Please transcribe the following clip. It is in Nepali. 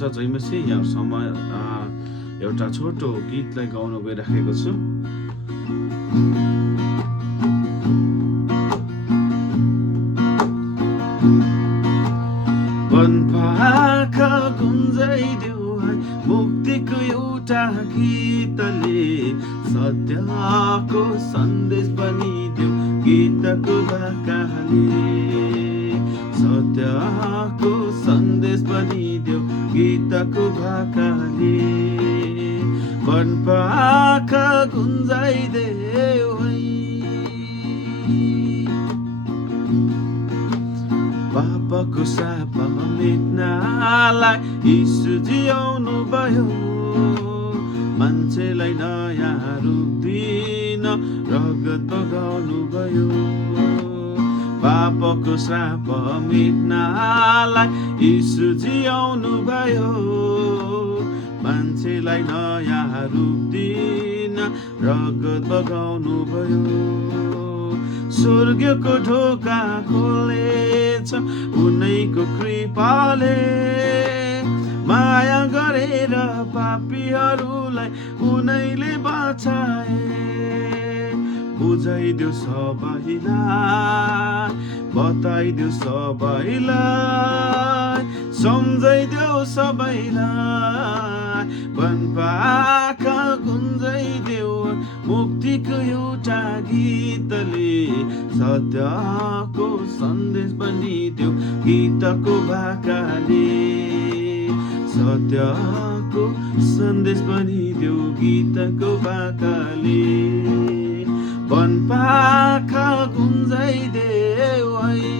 हुनुहुन्छ जैमसी यहाँहरूसम्म एउटा छोटो गीतलाई गाउन गइराखेको छु। वनपाखा गुन्जाइदेऊ है मुक्तिको एउटा गीतले, सत्यको सन्देश बनिदेऊ गीतको भाकाले, सत्यको सन्देश बनिदेऊ गीतको भाकाले। वनपाखा गुन्जाइदेऊ है, पापको साप मेट्नलाई यीशु जियाउनु भयो, मान्छेलाई नयाँ रूप दिन रगत बगाउनु भयो। पापको श्राप मेट्नलाई यीशु जियाउनु भयो, मान्छेलाई नयाँ रूप दिन रगत बगाउनु भयो। स्वर्गको ढोका खोलेछ उनैको कृपाले, माया गरेर पापीहरूलाई उनैले बचाए। बुझाइदेऊ सबैलाई, बताइदेऊ सबैलाई, सम्झाइदेऊ सबैलाई। वनपाखा गुन्जाइदेऊ मुक्तिको एउटा गीतले, सत्यको सन्देश बनिदेऊ गीतको भाकाले, सत्यको सन्देश बनिदेऊ गीतको भाकाले। वनपाखा गुन्जाइदेऊ है।